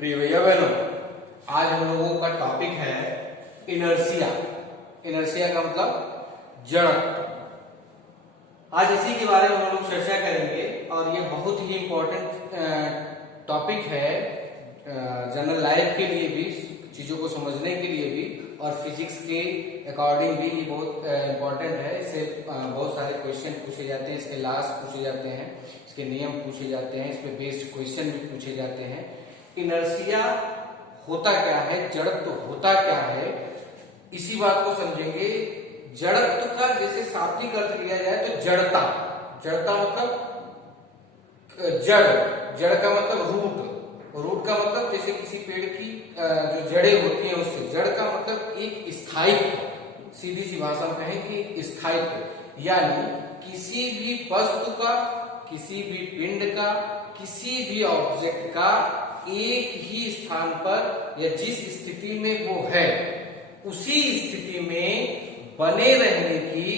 प्रिय भैया बहनों, आज हम लोगों का टॉपिक है इनर्शिया। इनर्शिया का मतलब जड़त्व। आज इसी के बारे में हम लोग चर्चा करेंगे और ये बहुत ही इम्पोर्टेंट टॉपिक है जनरल लाइफ के लिए भी, चीजों को समझने के लिए भी और फिजिक्स के अकॉर्डिंग भी ये बहुत इम्पोर्टेंट है। इससे बहुत सारे क्वेश्चन पूछे जाते हैं, इसके लॉस पूछे जाते हैं, इसके नियम पूछे जाते हैं, इस पे बेस्ड क्वेश्चन भी पूछे जाते हैं। इनर्शिया होता क्या है, जड़त्व होता क्या है, इसी बात को समझेंगे। जड़त्व का जैसे शाब्दिक अर्थ लिया जाए तो जड़ता, जड़ता मतलब जड़, जड़ का मतलब रूट, रूट का मतलब जैसे किसी पेड़ की जो जड़ें होती हैं उससे, जड़ का मतलब एक स्थायित्व, सीधी सी भाषा में कहें कि स्थायित्व, यानी किसी भी वस्तु का, किसी भी पिंड का, किसी भी ऑब्जेक्ट का एक ही स्थान पर या जिस स्थिति में वो है उसी स्थिति में बने रहने की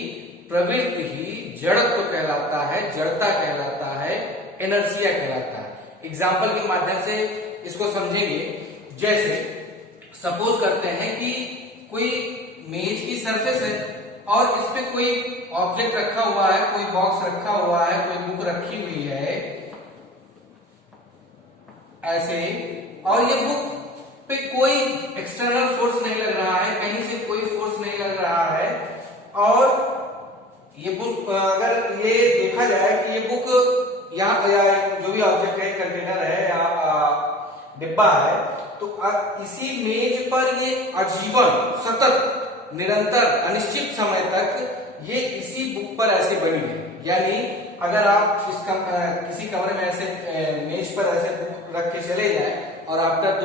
प्रवृत्ति ही जड़त्व कहलाता है, जड़ता कहलाता है, इनर्शिया कहलाता है। एग्जाम्पल के माध्यम से इसको समझेंगे। जैसे सपोज करते हैं कि कोई मेज की सरफेस है और इस पे कोई ऑब्जेक्ट रखा हुआ है, कोई बॉक्स रखा हुआ है, कोई बुक रखी हुई है ऐसे, और ये बुक पे कोई एक्सटर्नल फोर्स नहीं लग रहा है, कहीं से कोई फोर्स नहीं लग रहा है, और ये बुक अगर ये देखा जाए कि ये बुक यहाँ जो भी ऑब्जेक्ट है, कंटेनर है या डिब्बा है, तो इसी मेज पर ये आजीवन, सतत, निरंतर, अनिश्चित समय तक ये इसी बुक पर ऐसे बनी है। यानी अगर आप किसी कमरे में ऐसे मेज पर ऐसे बुक रख के चले जाए और आफ्टर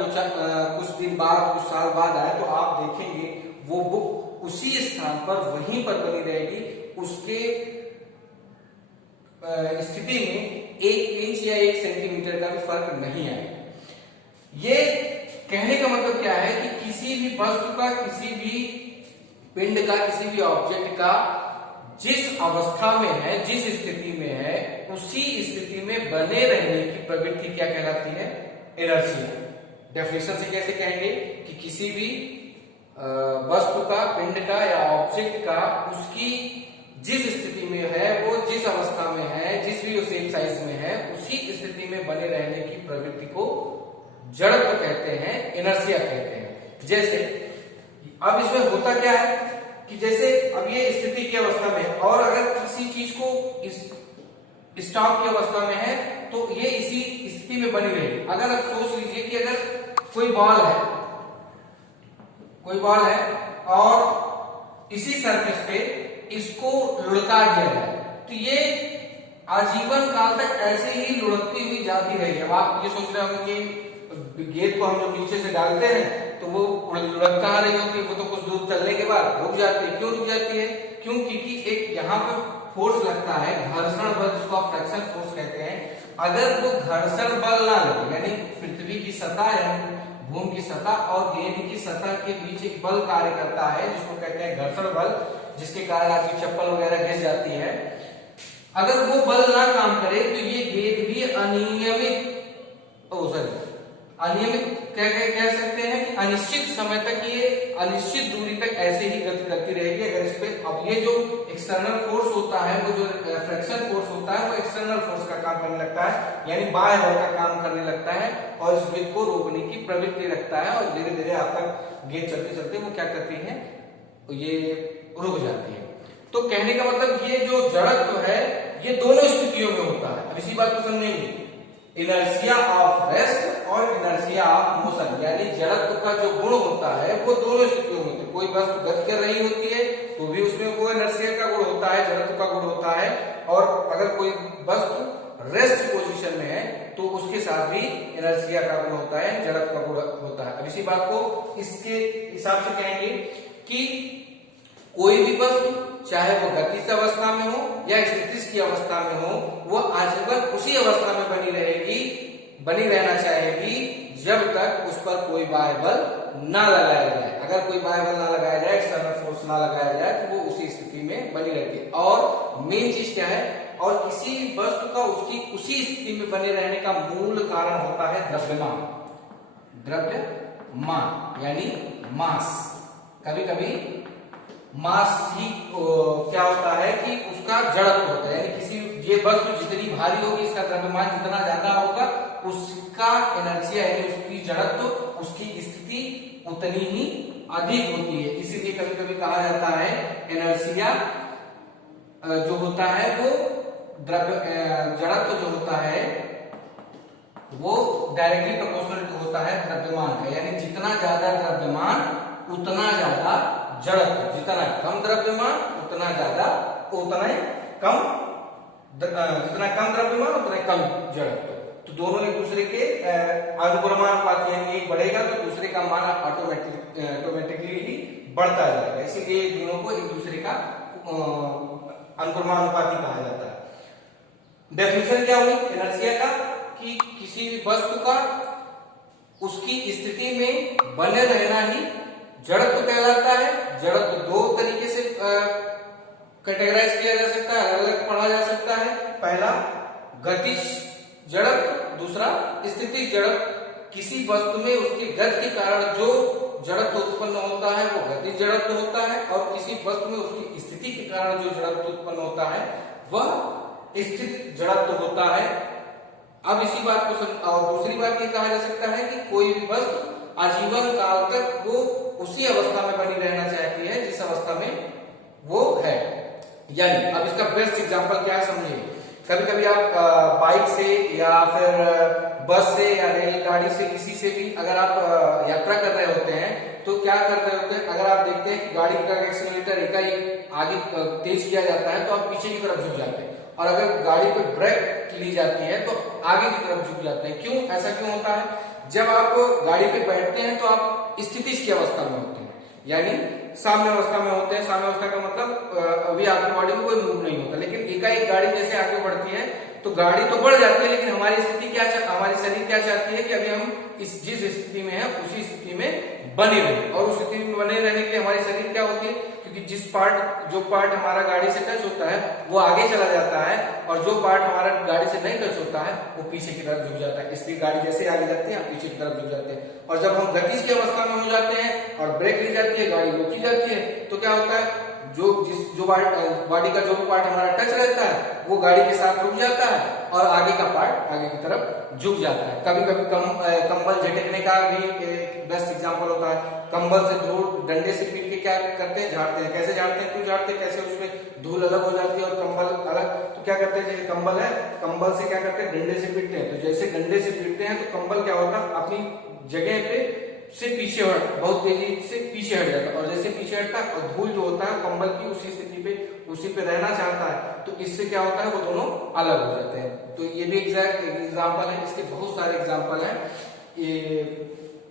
कुछ दिन बाद, कुछ साल बाद आए, तो आप देखेंगे वो बुक उसी स्थान पर वहीं पर बनी रहेगी, उसके स्थिति में 1 इंच या 1 सेंटीमीटर का भी फर्क नहीं आएगा। ये कहने का मतलब क्या है कि किसी भी वस्तु का, किसी भी पिंड का, किसी भी ऑब्जेक्ट का जिस अवस्था में है, जिस स्थिति में है, उसी स्थिति में बने रहने की प्रवृत्ति क्या कहलाती है? इनर्शिया। डेफिनेशन से कैसे कहेंगे कि किसी भी वस्तु का, पिंड का या ऑब्जेक्ट का उसकी जिस स्थिति में है, वो जिस अवस्था में है, जिस भी शेप साइज में है, उसी स्थिति में बने रहने की प्रवृत्ति को जड़त्व कहते हैं, इनर्शिया कहते हैं। जैसे अब इसमें होता क्या है कि जैसे अब ये स्थिति की अवस्था में है और अगर किसी चीज को इस स्टॉप की अवस्था में है तो ये इसी स्थिति में बनी रहेगी। अगर आप सोच लीजिए कि अगर कोई बॉल है, कोई बॉल है और इसी सरफेस पे इसको लुढ़का दिया जाए तो ये आजीवन काल तक ऐसे ही लुढ़कती हुई जाती रहेगी। अब आप ये सोच रहे होंगे कि गेंद को हम जब नीचे से डालते हैं तो वो लुढ़कता आ रही होती है, वो तो कुछ दूर चलने के बाद रुक जाती है। क्यों रुक जाती है? क्योंकि एक यहाँ पे फोर्स लगता है, घर्षण बल, जिसको आप फ्रिक्शन फोर्स कहते हैं। अगर वो घर्षण बल ना लगे, यानी पृथ्वी की सतह, यानी भूमि की सतह और गेंद की सतह के बीच एक बल कार्य करता है जिसको कहते हैं घर्षण बल, जिसके कारण आपकी चप्पल वगैरह घिस जाती है। अगर वो बल ना काम करे तो ये गेंद भी अनियमित कह सकते हैं कि अनिश्चित समय तक, ये अनिश्चित दूरी तक ऐसे ही गति करती रहेगी। अगर इस पे अब ये जो एक्सटर्नल फोर्स होता है, वो जो फ्रिक्शन फोर्स होता है, वो एक्सटर्नल फोर्स का काम करने लगता है, यानी बाह्य बल का काम करने लगता है और इस गेंद को रोकने की प्रवृत्ति रखता है और धीरे धीरे आपका गेंद चलते चलते वो क्या करती है, ये रुक जाती है। तो कहने का मतलब ये जो जड़त्व है ये दोनों स्थितियों में होता है। अब इसी बात को समझेंगे, इनर्शिया ऑफ रेस्ट और इनर्शिया ऑफ मोशन, यानी जड़त्व का जो गुण होता है वो दोनों स्थितियों में होता है। कोई वस्तु गति कर रही होती है तो भी उसमें वो इनर्शिया का गुण होता है, जड़त्व का गुण होता है, और अगर कोई वस्तु रेस्ट पोजीशन में है तो उसके साथ भी इनर्शिया का गुण होता है, जड़त्व का गुण होता है। अब इसी बात को इसके हिसाब से कहेंगे कि कोई भी वस्तु चाहे वो गतिज अवस्था में हो या स्थितिज की अवस्था में हो, वो आजीवन उसी अवस्था में बनी रहेगी, बनी रहना चाहेगी जब तक उस पर कोई बाह्य बल ना लगाया जाए। अगर कोई बाह्य बल ना लगाया जाए, एक्सटर्नल फोर्स ना लगाया जाए, तो वो उसी स्थिति में बनी रहती है। और मेन चीज क्या है, और किसी वस्तु का उसकी उसी स्थिति में बने रहने का मूल कारण होता है द्रव्यमान। द्रव्यमान यानी मास। कभी कभी मास ही क्या होता है कि उसका जड़त्व होता है, यानी किसी ये वस्तु जितनी भारी होगी इसका द्रव्यमान जितना ज्यादा होगा उसका इनर्शिया यानी उसकी जड़त्व, उसकी स्थिति उतनी ही अधिक होती है। इसीलिए कभी कभी कहा जाता है इनर्शिया जो होता है वो जड़त्व जो होता है वो डायरेक्टली प्रोपोर्शनल होता है द्रव्यमान का, यानी जितना ज्यादा द्रव्यमान उतना ज्यादा जड़त्व, जितना कम द्रव्यमान उतना ज्यादा, जितना कम द्रव्यमान उतना कम जड़त्व। तो दोनों एक दूसरे के अनुक्रमानुपाती, यानी एक बढ़ेगा तो दूसरे का मान ऑटोमेटिकली ही बढ़ता जाएगा, इसीलिए दोनों को एक दूसरे का अनुक्रमानुपाती कहा जाता है। डेफिनेशन क्या हुई इनर्शिया का कि किसी भी वस्तु का उसकी स्थिति में बने रहना ही जड़त्व कहलाता है। जड़त्व दो तरीके से कैटेगराइज किया जा सकता है, अलग अलग पढ़ा जा सकता है। पहला गतिज जड़त्व, दूसरा स्थिति जड़त्व। किसी वस्तु में उसके गति के कारण जो जड़त्व उत्पन्न होता है वो गतिज जड़त्व होता है, और किसी वस्तु में उसकी स्थिति के कारण जो जड़त्व उत्पन्न होता है वह स्थित जड़त्व होता है। अब इसी बात को और दूसरी बात ये कहा जा सकता है कि कोई भी वस्तु आजीवन काल तक वो उसी अवस्था में बनी रहना चाहती है जिस अवस्था में वो है। यानी अब इसका बेस्ट एग्जांपल क्या है समझिए। कभी कभी आप बाइक से या फिर बस से या रेलगाड़ी से किसी से भी अगर आप यात्रा कर रहे होते हैं तो क्या कर रहे होते हैं, अगर आप देखते हैं कि गाड़ी का एक्सीलरेटर एकाएक आगे तेज किया जाता है तो आप पीछे की तरफ झुक जाते हैं, और अगर गाड़ी पे ब्रेक ली जाती है तो आगे की तरफ झुक जाते हैं। क्यों, ऐसा क्यों होता है? जब आप गाड़ी पे बैठते हैं तो आप स्थितिज की अवस्था में होते हैं, यानी साम्य अवस्था में होते हैं। साम्य अवस्था का मतलब अभी आपकी बॉडी में कोई मूव नहीं होता, लेकिन एकाएक गाड़ी जैसे आगे बढ़ती है तो गाड़ी तो बढ़ जाती है, लेकिन हमारी स्थिति क्या हमारी शरीर क्या चाहती है कि अभी हम जिस स्थिति में है उसी स्थिति में बने रहे, और उस स्थिति में बने रहने के लिए हमारी शरीर क्या होती है, क्योंकि जो पार्ट हमारा गाड़ी से टच होता है वो आगे चला जाता है, और जो पार्ट हमारा गाड़ी से नहीं टच होता है वो पीछे की तरफ झुक जाता है। इसलिए गाड़ी जैसे आगे जाती है हम पीछे की तरफ झुक जाते हैं, और जब हम गतिज की अवस्था में हो जाते हैं और ब्रेक ली जाती है, गाड़ी रोकी जाती है, तो क्या होता है जो बॉडी का जो भी पार्ट हमारा टच रहता है वो गाड़ी के साथ रुक जाता है और आगे का पार्ट आगे की तरफ झुक जाता है। कभी कभी कंबल झटकने का भी एक बेस्ट एग्जांपल होता है। कंबल से धूल डंडे से पीट के क्या करते हैं, झाड़ते हैं। कैसे झाड़ते हैं, क्यों झाड़ते हैं, कैसे उसमें धूल अलग हो जाती है और कंबल अलग, तो क्या करते हैं, जैसे कंबल है, कंबल से क्या करते हैं, डंडे से पीटते हैं। तो जैसे डंडे से पीटते हैं तो कंबल क्या होगा, अपनी जगह पे से पीछे बहुत तेजी से पीछे हट जाता है, और जैसे पीछे हटता है और धूल जो होता है कंबल की उसी स्थिति पे उसी पे रहना चाहता है, तो इससे क्या होता है वो दोनों अलग हो जाते हैं। तो ये भी एग्जाम्पल है, इसके बहुत सारे एग्जाम्पल हैं। ये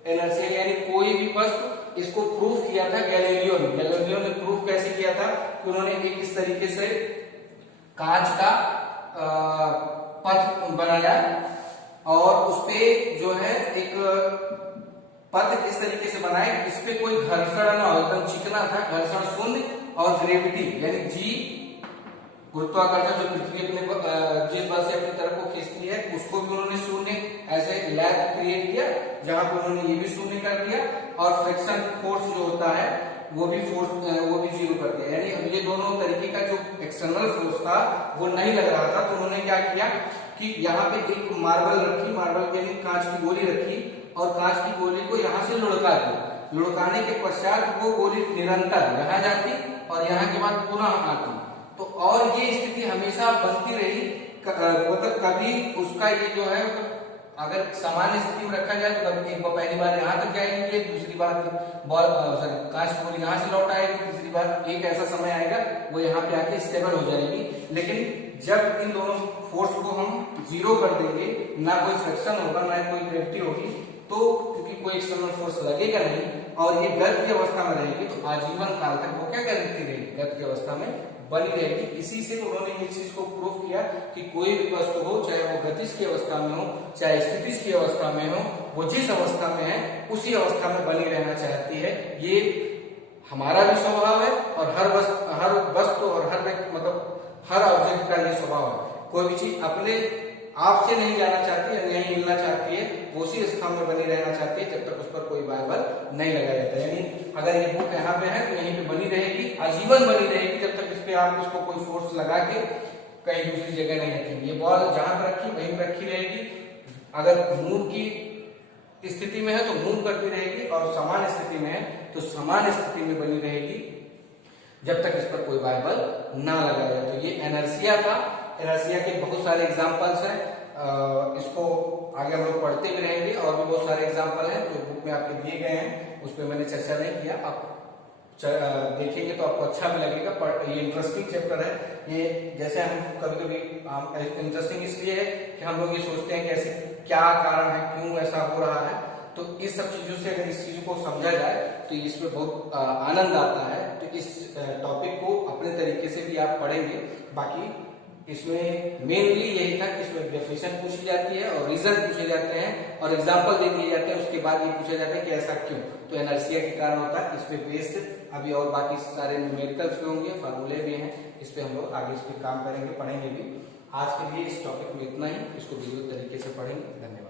इनर्शिया यानी कोई भी वस्तु, इसको प्रूव किया था गैलीलियो ने। गैलीलियो ने प्रूव कैसे किया था कि उन्होंने एक इस तरीके से कांच का पथ बनाया और उसपे जो है एक पथ इस तरीके से बनाए इसपे कोई घर्षण ना हो, एकदम चिकना था, घर्षण शून्य, और ग्रेविटी यानी जी गुरुत्वाकर्षण जो पृथ्वी अपने जिस बल से अपनी तरफ को खींचती है उसको भी उन्होंने शून्य ऐसे लैब क्रिएट किया, जहां पर उन्होंने ये भी शून्य कर दिया, और फ्रिक्शन फोर्स जो होता है वो भी जीरो कर दिया। यानी अब ये दोनों तरीके का जो एक्सटर्नल फोर्स था वो नहीं लग रहा था, तो उन्होंने क्या किया कि यहाँ पे एक मार्बल रखी, मार्बल यानी कांच की गोली रखी, और कांच की गोली को यहाँ से लुढ़का दिया। लुढ़काने के पश्चात वो गोली निरंतर यहाँ जाती और यहाँ के बाद पुनः आती, तो और ये स्थिति हमेशा बनती रही। मतलब कभी उसका ये जो है अगर सामान्य स्थिति में रखा जाए तो कभी एक बार पहली बार यहाँ तक जाएगी, दूसरी बार कांच की गोली यहाँ से लौट आएगी, तीसरी बार एक ऐसा समय आएगा वो यहाँ पे आके स्टेबल हो जाएगी। लेकिन जब इन दोनों फोर्स को हम जीरो कर देंगे, ना कोई फ्रिक्शन होगा ना कोई ग्रेविटी होगी, तो क्योंकि कोई एक्सटर्नल फोर्स लगेगा नहीं और ये गर्त की अवस्था में रहेगी, तो आजीवन काल तक वो क्या करती रहेगी, गर्त की अवस्था में बनी रहेगी। इसी से उन्होंने इस चीज को प्रूव किया कि कोई भी वस्तु हो, चाहे वो गतिज की अवस्था में हो चाहे स्थितिज की अवस्था में हो, वो जिस अवस्था में है उसी अवस्था में बनी रहना चाहती है। ये हमारा भी स्वभाव है और हर वस्तु और हर व्यक्ति मतलब हर ऑब्जेक्ट का ये स्वभाव है। कोई भी चीज आपसे नहीं जाना चाहती है, नहीं मिलना चाहती है, वो उसी स्थान में बनी रहना चाहती है जब तक उस पर कोई बाइबल नहीं लगाया जाता। यानी अगर ये बुक यहाँ पे है तो यहीं पे बनी रहेगी, आजीवन बनी रहेगी, जब तक इस पे आप इसको कोई फोर्स लगा के कहीं दूसरी जगह नहीं रखेंगे। ये बॉल जहां पर रखी वहीं पर रखी रहेगी, अगर मूव की स्थिति में है तो मूव करती रहेगी, और समान स्थिति में है तो समान स्थिति में बनी रहेगी जब तक इस पर कोई बाइबल ना लगाया जाए। तो ये इनर्शिया था। इनर्शिया के बहुत सारे एग्जांपल्स हैं, इसको आगे हम लोग पढ़ते भी रहेंगे, और भी बहुत सारे एग्जांपल हैं जो बुक में आपके दिए गए हैं, उस पर मैंने चर्चा नहीं किया। आप देखेंगे तो आपको अच्छा भी लगेगा। पर ये इंटरेस्टिंग चैप्टर है। ये जैसे हम कभी कभी इंटरेस्टिंग इसलिए है कि हम लोग ये सोचते हैं कि ऐसे क्या कारण है, क्यों ऐसा हो रहा है, तो इस सब चीजों से अगर इस चीज को समझा जाए तो इसमें बहुत आनंद आता है। तो इस टॉपिक को अपने तरीके से भी आप पढ़ेंगे। बाकी इसमें मेनली यही था कि इसमें डेफिनेशन पूछी जाती है और रीजन पूछे जाते हैं और एग्जांपल दे दिए जाते हैं, उसके बाद ये पूछा जाता है कि ऐसा क्यों। तो इनर्शिया के कारण होता है, इसमें बेस्ड अभी और बाकी सारे न्यूमेरिकल्स भी होंगे, फार्मूले भी हैं, इस पे हम लोग आगे इस पे काम करेंगे, पढ़ेंगे भी। आज के लिए इस टॉपिक में इतना ही, इसको विस्तृत तरीके से पढ़ेंगे। धन्यवाद।